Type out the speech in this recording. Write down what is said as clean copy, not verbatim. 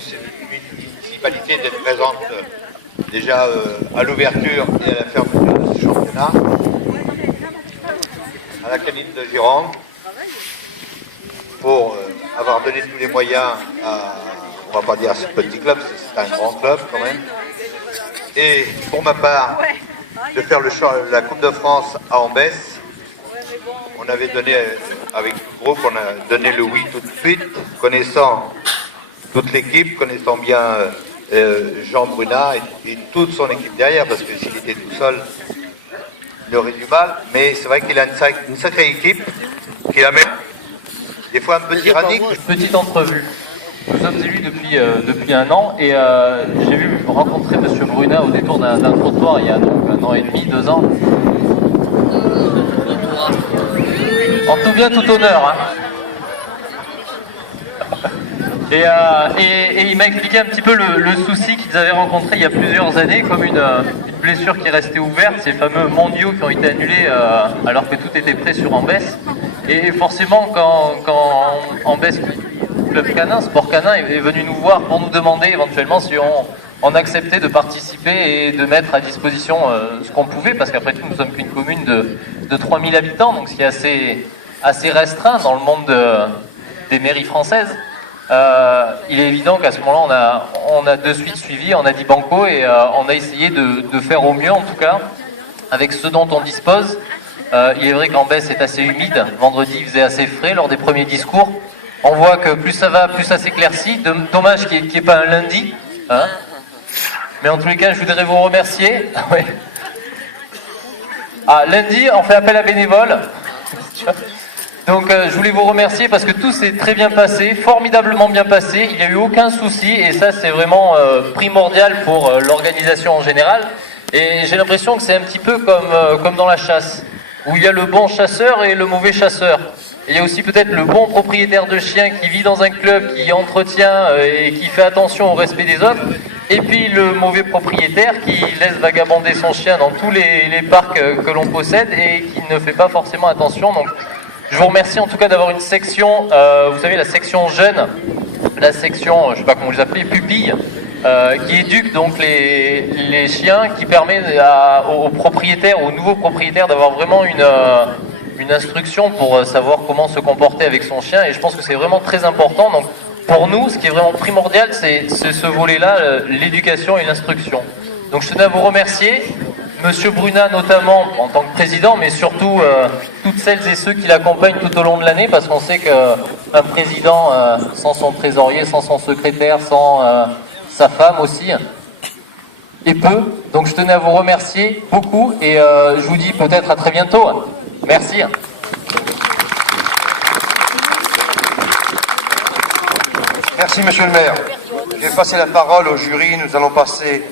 c'est une municipalité d'être présente déjà à l'ouverture et à la fermeture de ce championnat, à la canine de Gironde, pour avoir donné tous les moyens à, on va pas dire à ce petit club, c'est un grand club quand même, et pour ma part, de faire la Coupe de France à Ambès. On avait donné, avec tout le groupe, on a donné le oui tout de suite, connaissant toute l'équipe, connaissant bien Jean Brunat et toute son équipe derrière, parce que s'il était tout seul, il aurait du mal, mais c'est vrai qu'il a une sacrée équipe, qu'il a même des fois un peu tyrannique. Petite entrevue. Nous sommes élus depuis un an et j'ai vu rencontrer M. Brunat au détour d'un trottoir il y a donc un an et demi, 2 ans. En tout bien, tout honneur. Hein. Et il m'a expliqué un petit peu le souci qu'ils avaient rencontré il y a plusieurs années, comme une blessure qui est restée ouverte, ces fameux mondiaux qui ont été annulés alors que tout était prêt sur Ambès. Et forcément, quand Ambès, Club Canin, Sport Canin, est venu nous voir pour nous demander éventuellement si on acceptait de participer et de mettre à disposition ce qu'on pouvait, parce qu'après tout, nous sommes qu'une commune de 3000 habitants, donc ce qui est assez restreint dans le monde des mairies françaises. Il est évident qu'à ce moment-là, on a de suite suivi, on a dit banco et on a essayé de faire au mieux, en tout cas, avec ce dont on dispose. Il est vrai qu'Ambès est assez humide. Vendredi, il faisait assez frais lors des premiers discours. On voit que plus ça va, plus ça s'éclaircit. Dommage qu'il n'y ait pas un lundi. Hein, mais en tous les cas, je voudrais vous remercier. Ouais. Ah, lundi, on fait appel à bénévoles. Donc je voulais vous remercier parce que tout s'est très bien passé, formidablement bien passé, il n'y a eu aucun souci et ça c'est vraiment primordial pour l'organisation en général. Et j'ai l'impression que c'est un petit peu comme dans la chasse, où il y a le bon chasseur et le mauvais chasseur. Et il y a aussi peut-être le bon propriétaire de chien qui vit dans un club, qui entretient et qui fait attention au respect des autres. Et puis le mauvais propriétaire qui laisse vagabonder son chien dans tous les parcs que l'on possède et qui ne fait pas forcément attention. Donc, je vous remercie en tout cas d'avoir une section, vous savez, la section jeune, la section, je ne sais pas comment vous les appelez, pupille, qui éduque donc les chiens, qui permet aux propriétaires, aux nouveaux propriétaires d'avoir vraiment une instruction pour savoir comment se comporter avec son chien. Et je pense que c'est vraiment très important. Donc pour nous, ce qui est vraiment primordial, c'est ce volet-là, l'éducation et l'instruction. Donc je tenais à vous remercier. Monsieur Brunat notamment en tant que président, mais surtout toutes celles et ceux qui l'accompagnent tout au long de l'année, parce qu'on sait qu'un président sans son trésorier, sans son secrétaire, sans sa femme aussi, est peu. Donc je tenais à vous remercier beaucoup et je vous dis peut-être à très bientôt. Merci. Merci Monsieur le maire. Je vais passer la parole au jury. Nous allons passer